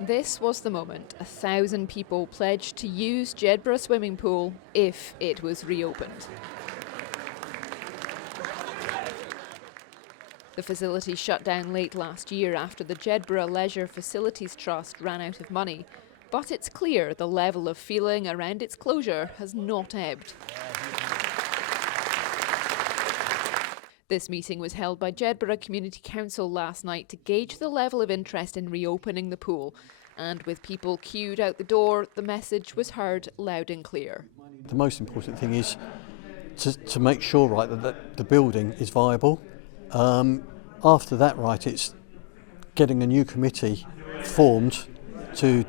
This was the moment 1,000 people pledged to use Jedburgh swimming pool if it was reopened. The facility shut down late last year after the Jedburgh Leisure Facilities Trust ran out of money, but it's clear the level of feeling around its closure has not ebbed. This meeting was held by Jedburgh Community Council last night to gauge the level of interest in reopening the pool, and with people queued out the door, the message was heard loud and clear. The most important thing is to make sure, right, that the building is viable. After that, right, it's getting a new committee formed to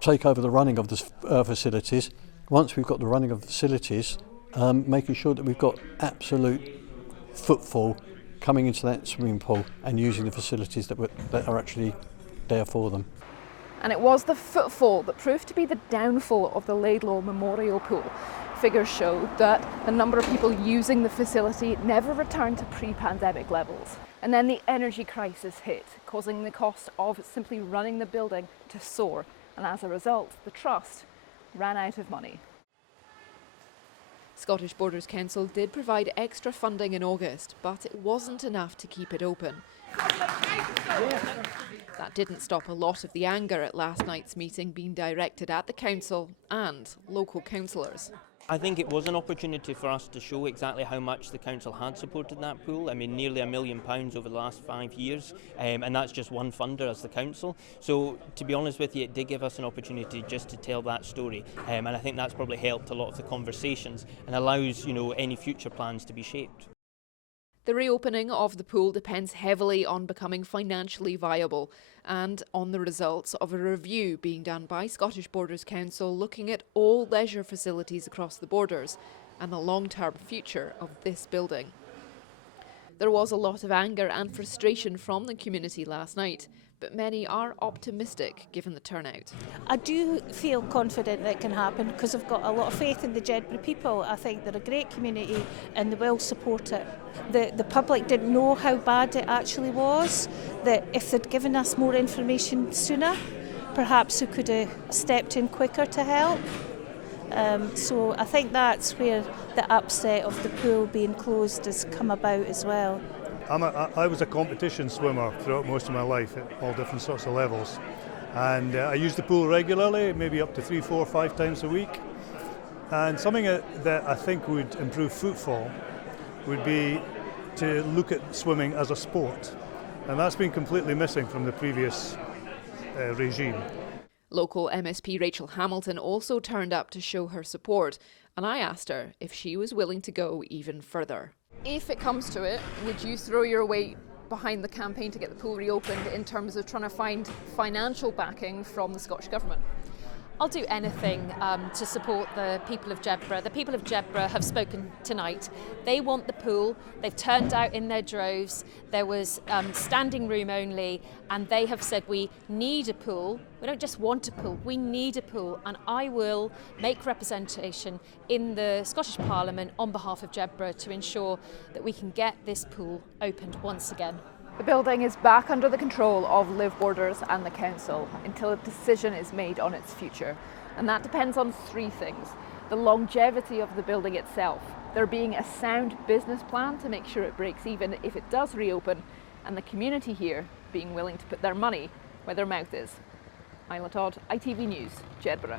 take over the running of the facilities. Once we've got the running of the facilities, making sure that we've got absolute footfall coming into that swimming pool and using the facilities that are actually there for them. And it was the footfall that proved to be the downfall of the Laidlaw Memorial Pool. Figures show that the number of people using the facility never returned to pre-pandemic levels. And then the energy crisis hit, causing the cost of simply running the building to soar. And as a result, the Trust ran out of money. Scottish Borders Council did provide extra funding in August, but it wasn't enough to keep it open. That didn't stop a lot of the anger at last night's meeting being directed at the council and local councillors. I think it was an opportunity for us to show exactly how much the council had supported that pool. I mean, nearly £1 million over the last 5 years, and that's just one funder as the council. So, to be honest with you, it did give us an opportunity just to tell that story, and I think that's probably helped a lot of the conversations and allows, any future plans to be shaped. The reopening of the pool depends heavily on becoming financially viable and on the results of a review being done by Scottish Borders Council looking at all leisure facilities across the borders and the long-term future of this building. There was a lot of anger and frustration from the community last night, but many are optimistic given the turnout. I do feel confident that it can happen because I've got a lot of faith in the Jedburgh people. I think they're a great community and they will support it. The public didn't know how bad it actually was, that if they'd given us more information sooner, perhaps we could have stepped in quicker to help. So I think that's where the upset of the pool being closed has come about as well. I was a competition swimmer throughout most of my life at all different sorts of levels, and I used the pool regularly, maybe up to 3, 4, 5 times a week. And something that I think would improve footfall would be to look at swimming as a sport, and that's been completely missing from the previous regime. Local MSP Rachel Hamilton also turned up to show her support, and I asked her if she was willing to go even further. If it comes to it, would you throw your weight behind the campaign to get the pool reopened in terms of trying to find financial backing from the Scottish Government? I'll do anything to support the people of Jedburgh. The people of Jedburgh have spoken tonight. They want the pool. They've turned out in their droves. There was standing room only, and they have said we need a pool. We don't just want a pool, we need a pool, and I will make representation in the Scottish Parliament on behalf of Jedburgh to ensure that we can get this pool opened once again. The building is back under the control of Live Borders and the council until a decision is made on its future. And that depends on 3 things. The longevity of the building itself, there being a sound business plan to make sure it breaks even if it does reopen, and the community here being willing to put their money where their mouth is. Isla Todd, ITV News, Jedburgh.